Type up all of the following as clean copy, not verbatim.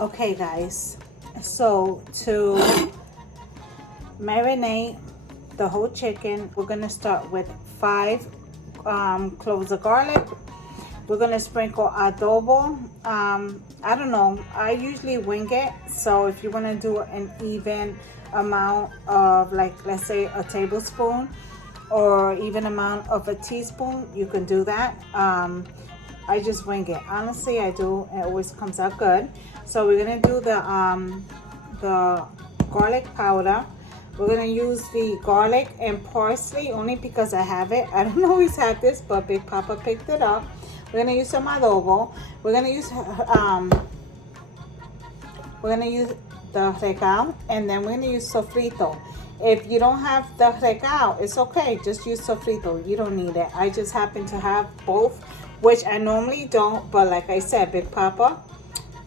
Okay, guys. So to marinate the whole chicken, we're gonna start with 5 cloves of garlic. We're gonna sprinkle adobo. I don't know. I usually wing it. So if you wanna do an even amount of, like, let's say a tablespoon, or even amount of a teaspoon, you can do that. I just wing it. Honestly, I do. It always comes out good. So we're gonna do the garlic powder. We're gonna use the garlic and parsley only because I have it. I don't always have this, but Big Papa picked it up. We're gonna use some adobo. We're gonna use the recal, and then we're gonna use sofrito. If you don't have the recal, it's okay. Just use sofrito. You don't need it. I just happen to have both, which I normally don't. But like I said, Big Papa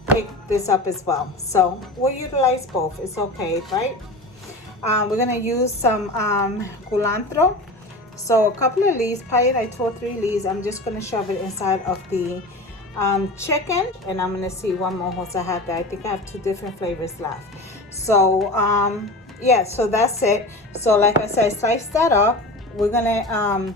picked this up as well. So we'll utilize both. It's okay, right? We're gonna use some culantro. So a couple of leaves, probably like 2 or 3 leaves. I'm just gonna shove it inside of the chicken, and I'm gonna see one more once I have that. I think I have 2 different flavors left. So yeah, so that's it. So like I said, slice that up. We're gonna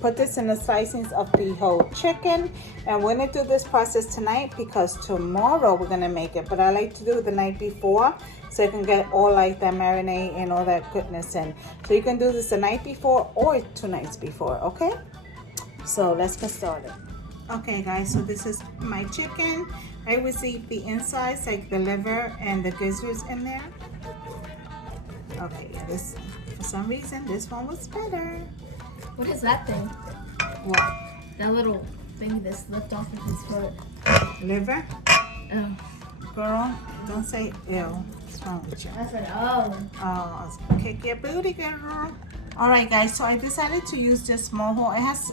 put this in the slicings of the whole chicken, and we're gonna do this process tonight because tomorrow we're gonna make it. But I like to do it the night before, so you can get all like that marinade and all that goodness in. So you can do this the night before or 2 nights before, okay? So let's get started. Okay guys, so this is my chicken. I received the insides, like the liver and the gizzards in there. Okay, this, for some reason, this one was better. What is that thing? What? That little thing that's left off of his foot. Liver? Oh. Girl, don't say ew. What's wrong with you? I said, oh. Oh, I was gonna kick your booty, girl. Alright guys, so I decided to use this mojo. It has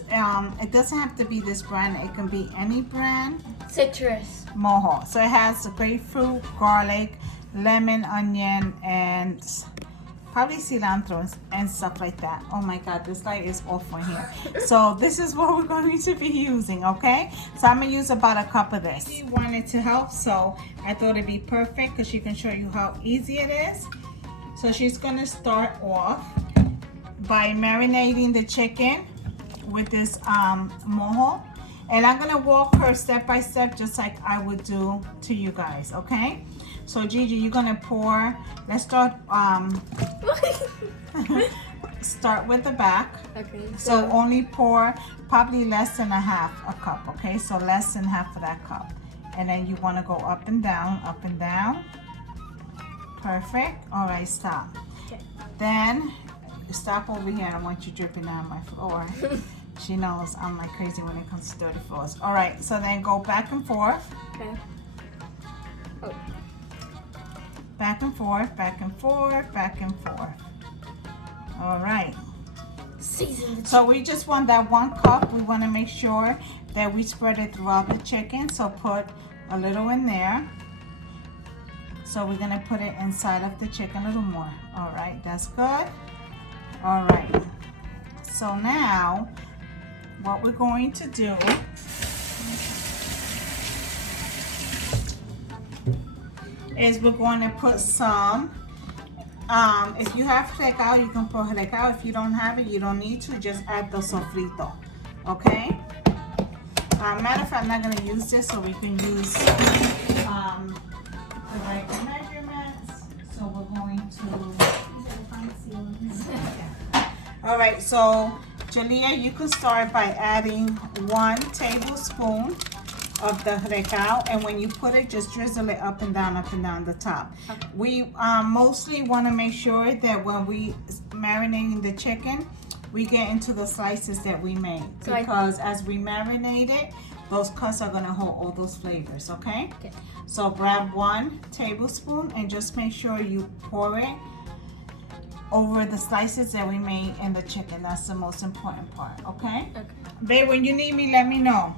it doesn't have to be this brand, it can be any brand. Citrus. Mojo. So it has grapefruit, garlic, lemon, onion, and probably cilantro and stuff like that. Oh my god, this light is off on here. So this is what we're going to be using, okay? So I'm gonna use about a cup of this. She wanted to help, so I thought it'd be perfect because she can show you how easy it is. So she's gonna start off by marinating the chicken with this mojo, and I'm gonna walk her step by step just like I would do to you guys, okay? So Gigi, you're gonna pour. Let's start start with the back. Okay. So only pour probably less than a cup, okay? So less than half of that cup. And then you wanna go up and down, up and down. Perfect. All right, stop. Okay. Then stop over here. I don't want you dripping on my floor. She knows I'm like crazy when it comes to dirty floors. All right, so then go back and forth. Okay. Oh. Back and forth, back and forth, back and forth. All right. Season. So we just want that 1 cup. We want to make sure that we spread it throughout the chicken. So put a little in there. So we're going to put it inside of the chicken a little more. All right, that's good. All right. So now what we're going to do is we're going to put some, if you have recal, you can put recal. If you don't have it, you don't need to. Just add the sofrito, okay? Matter of fact, I'm not going to use this, so we can use the right measurements. So we're going to... All right, so Jalea, you can start by adding 1 tablespoon of the recal, and when you put it, just drizzle it up and down the top. Okay. We mostly want to make sure that when we marinating the chicken, we get into the slices that we made, because as we marinate it, those cuts are going to hold all those flavors, okay? Okay. So grab 1 tablespoon and just make sure you pour it over the slices that we made in the chicken. That's the most important part, okay? Okay. Babe, when you need me, let me know.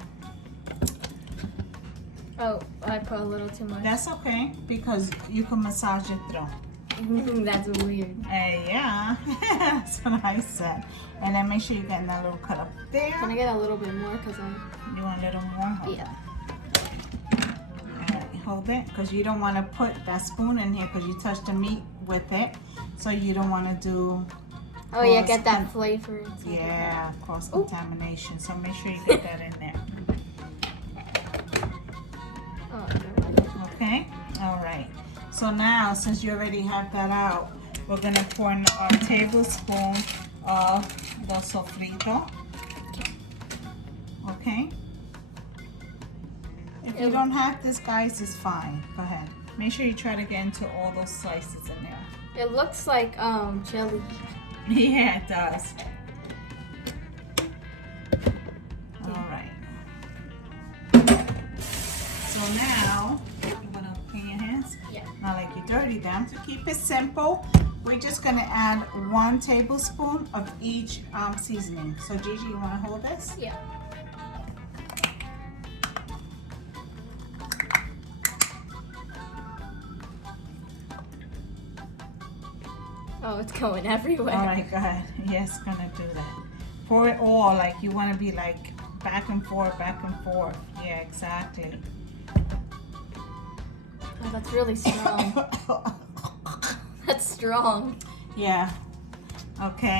Oh, I put a little too much. That's okay, because you can massage it through. That's weird. Yeah, that's what I said. And then make sure you're getting that little cut up there. Can I get a little bit more? Because You want a little more? Yeah. All right, hold it, because you don't want to put that spoon in here because you touch the meat with it. So you don't want to do... Oh yeah, get that flavor. Yeah, cross-contamination. So make sure you get that in there. Oh, okay? All right. So now, since you already have that out, we're going to pour in a tablespoon of the sofrito. Okay? If you don't have this, guys, it's fine. Go ahead. Make sure you try to get into all those slices in there. It looks like chili. Yeah, it does. All right. So now, you want to clean your hands? Yeah. Not like you dirty them. To keep it simple, we're just going to add 1 tablespoon of each seasoning. So Gigi, you want to hold this? Yeah. Oh, it's going everywhere. All right, go ahead. Yes, gonna do that. Pour it all, like you want to be like back and forth, back and forth. Yeah, exactly. Oh, that's really strong. That's strong. Yeah. Okay.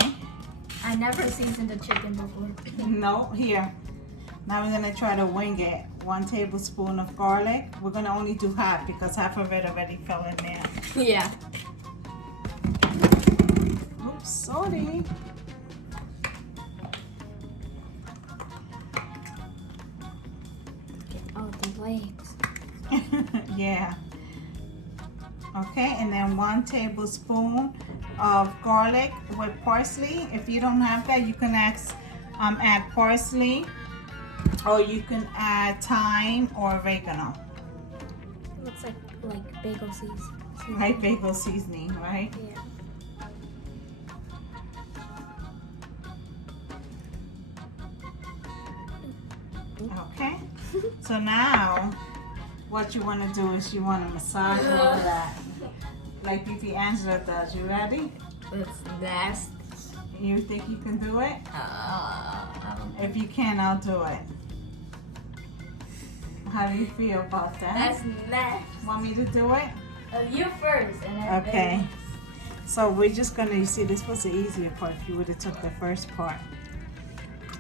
I never seasoned a chicken before. No, here. Now we're gonna try to wing it. 1 tablespoon of garlic. We're gonna only do half because half of it already fell in there. Yeah. Oops, sorry. Oh, the legs. Yeah. Okay, and then 1 tablespoon of garlic with parsley. If you don't have that, you can add parsley, or you can add thyme or oregano. It looks like bagel seasoning. Right, bagel seasoning, right? Yeah. Okay. So now, what you want to do is you want to massage all of that, like Bibi Angela does. You ready? It's nasty. You think you can do it? If you can, I'll do it. How do you feel about that? That's nasty. Want me to do it? You first, and then Okay. So we're just gonna, you see, this was the easier part if you would have took the first part.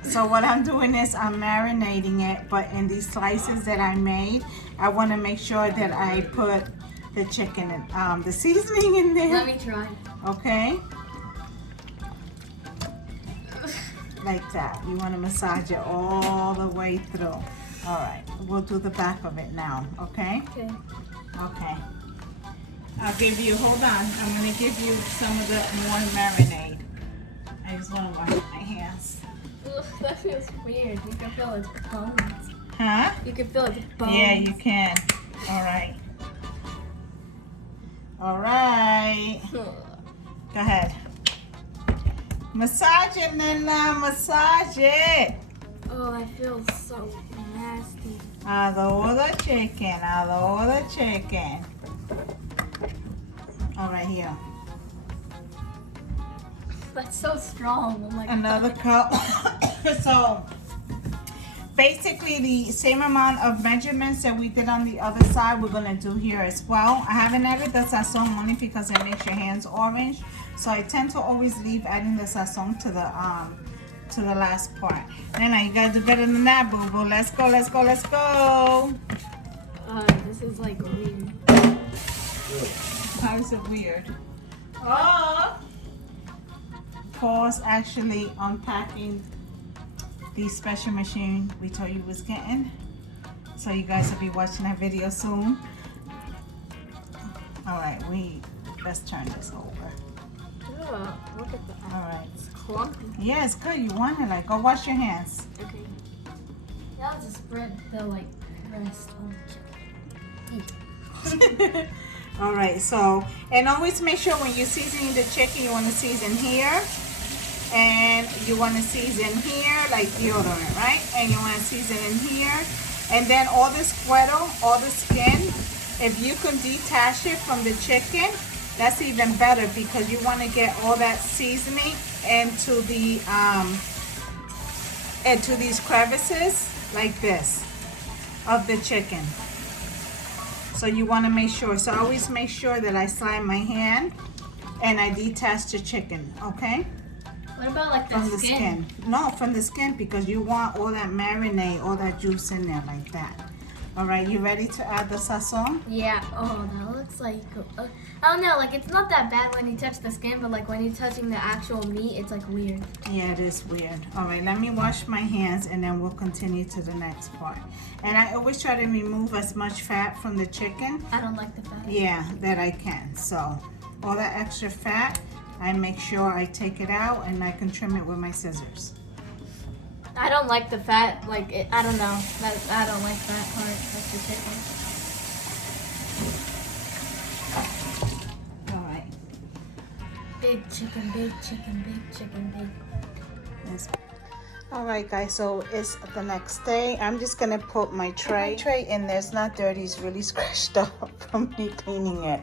So what I'm doing is I'm marinating it, but in these slices that I made, I want to make sure that I put the chicken and the seasoning in there. Let me try. Okay. Like that. You want to massage it all the way through. All right. We'll do the back of it now. Okay. Okay. Okay. I'll give you, hold on. I'm going to give you some of the more marinade. I just want to wash my hands. Ugh, that feels weird. You can feel its bones. Huh? You can feel its bones. Yeah, you can. All right. All right. Go ahead. Massage it, Nana. Massage it. Oh, I feel so nasty. Adoro the chicken. Adoro the chicken. All right, here. That's so strong. Oh my Another God. cup. So basically the same amount of measurements that we did on the other side, we're gonna do here as well. I haven't added the sazon only because it makes your hands orange. So I tend to always leave adding the sazon to the last part. Then you gotta do better than that, boo boo. Let's go, let's go, let's go. This is like weird. How is it weird? Oh. Paul's actually unpacking the special machine we told you was getting. So you guys will be watching that video soon. Alright, let's turn this over. Ugh, look at that. Alright. It's clumpy. Yeah, it's good. You want it. Like, go wash your hands. Okay. Now just spread the rest on the chicken. Alright, so, and always make sure when you're seasoning the chicken, you want to season here. And you want to season here like deodorant, right? And you want to season in here. And then all this cuero, all the skin, if you can detach it from the chicken, that's even better because you want to get all that seasoning into the into these crevices like this of the chicken. So you want to make sure. So always make sure that I slide my hand and I detach the chicken, okay? What about like the From the skin? skin. No, from the skin, because you want all that marinade, all that juice in there like that. All right, you ready to add the sazon? Yeah. Oh, that looks like. I don't know. Like it's not that bad when you touch the skin, but like when you're touching the actual meat, it's like weird. Yeah, it is weird. All right, let me wash my hands and then we'll continue to the next part. And I always try to remove as much fat from the chicken. I don't like the fat. Yeah, that I can. So all that extra fat, I make sure I take it out and I can trim it with my scissors. I don't like the fat. Like I don't know. I don't like that part. That's the chicken. All right. Big chicken, big chicken, big chicken, big. Yes. All right, guys. So it's the next day. I'm just gonna put my tray in there. It's not dirty. It's really scratched up from me cleaning it.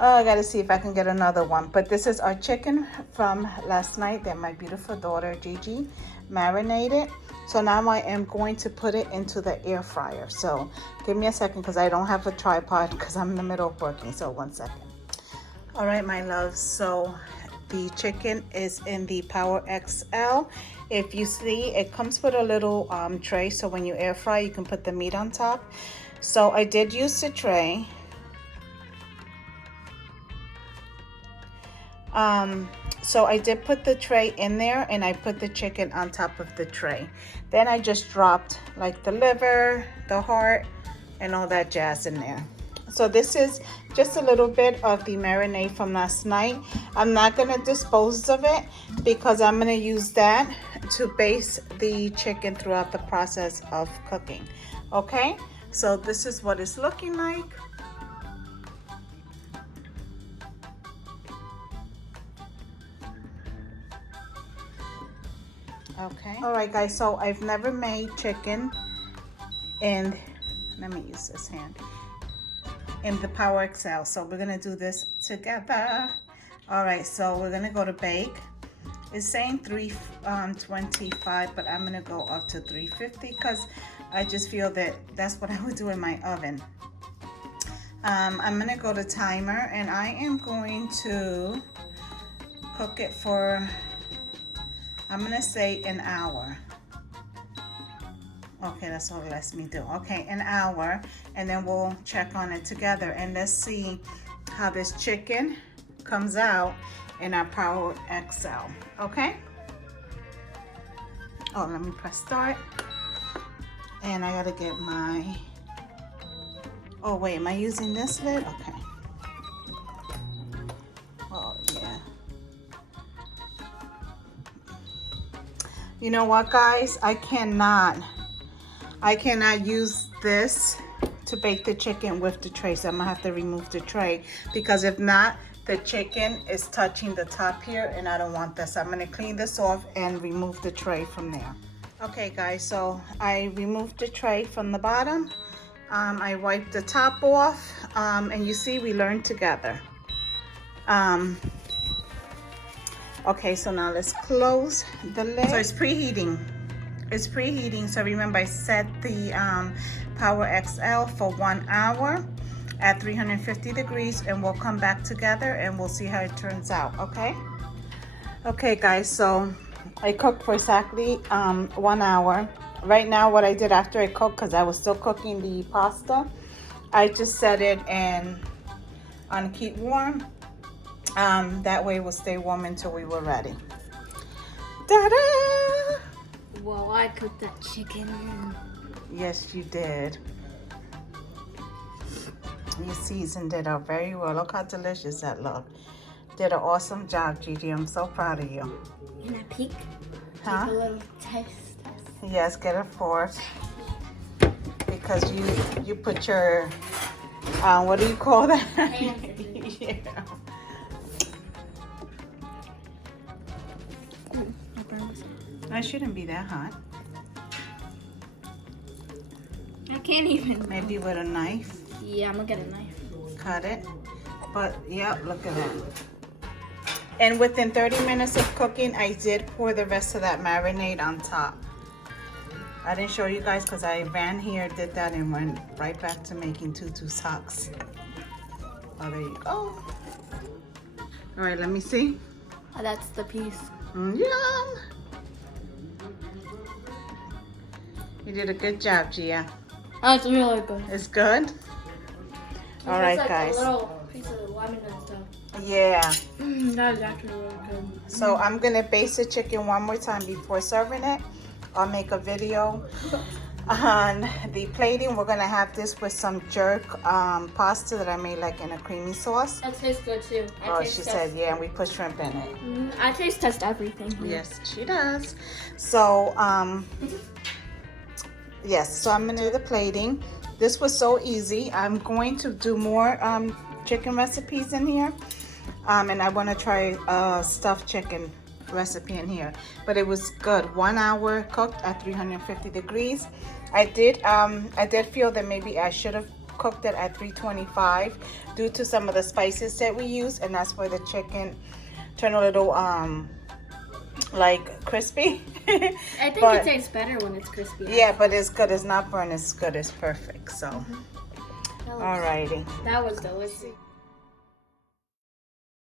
Oh, I gotta see if I can get another one. But this is our chicken from last night that my beautiful daughter Gigi marinated. So now I am going to put it into the air fryer. So give me a second because I don't have a tripod because I'm in the middle of working. So 1 second. All right, my loves. So the chicken is in the Power XL. If you see, it comes with a little tray. So when you air fry, you can put the meat on top. So I did use the tray. So I did put the tray in there and I put the chicken on top of the tray. Then I just dropped like the liver, the heart, and all that jazz in there. So this is just a little bit of the marinade from last night. I'm not gonna dispose of it because I'm gonna use that to base the chicken throughout the process of cooking. Okay, so this is what it's looking like. Okay. All right, guys. So I've never made chicken, and let me use this hand in the Power XL. So we're gonna do this together. All right. So we're gonna go to bake. It's saying 325, but I'm gonna go up to 350 because I just feel that that's what I would do in my oven. I'm gonna go to timer, and I am going to cook it for, I'm gonna say an hour. Okay, that's all it lets me do. Okay, an hour, and then we'll check on it together and let's see how this chicken comes out in our Power XL. Okay? Oh, let me press start. And I gotta get my, oh wait, am I using this lid? Okay. Oh yeah. You know what, guys? I cannot use this to bake the chicken with the tray. So I'm gonna have to remove the tray because if not, the chicken is touching the top here and I don't want this. I'm gonna clean this off and remove the tray from there. Okay, guys, so I removed the tray from the bottom. I wiped the top off, and you see we learned together. Okay, so now let's close the lid. So it's preheating. It's preheating. So remember, I set the Power XL for 1 hour at 350 degrees, and we'll come back together and we'll see how it turns out. Okay. Okay, guys. So I cooked for exactly 1 hour. Right now, what I did after I cooked, because I was still cooking the pasta, I just set it on keep warm. That way it will stay warm until we were ready. Ta-da! Whoa, I cooked that chicken. Yes, you did. You seasoned it up very well. Look how delicious that looked. Did an awesome job, Gigi. I'm so proud of you. Can I peek? Huh? Take a little taste. Yes, get a fork. Because you put your, what do you call that? Yeah. That shouldn't be that hot. I can't even. Maybe with a knife. Yeah, I'm gonna get a knife. Cut it. But yeah, look at that. And within 30 minutes of cooking, I did pour the rest of that marinade on top. I didn't show you guys because I ran here, did that, and went right back to making tutu socks. Oh, there you go. All right, let me see. Oh, that's the piece. Yum. You did a good job, Gia. Oh, it's really good. It's good? All right, like guys. A little piece of lemon and stuff. Yeah. That is actually really good. So I'm going to baste the chicken one more time before serving it. I'll make a video on the plating. We're going to have this with some jerk pasta that I made like in a creamy sauce. That tastes good too. She said, yeah, and we put shrimp in it. I taste test everything. Yes, she does. So, yes, so I'm gonna do the plating. This was so easy. I'm going to do more chicken recipes in here. And I want to try stuffed chicken recipe in here. But it was good. 1 hour cooked at 350 degrees. I did feel that maybe I should have cooked it at 325 due to some of the spices that we use, and that's why the chicken turned a little like crispy. I think it tastes better when it's crispy. Yeah, but it's good. It's not burnt. It's good. It's perfect. So, alrighty. That was delicious.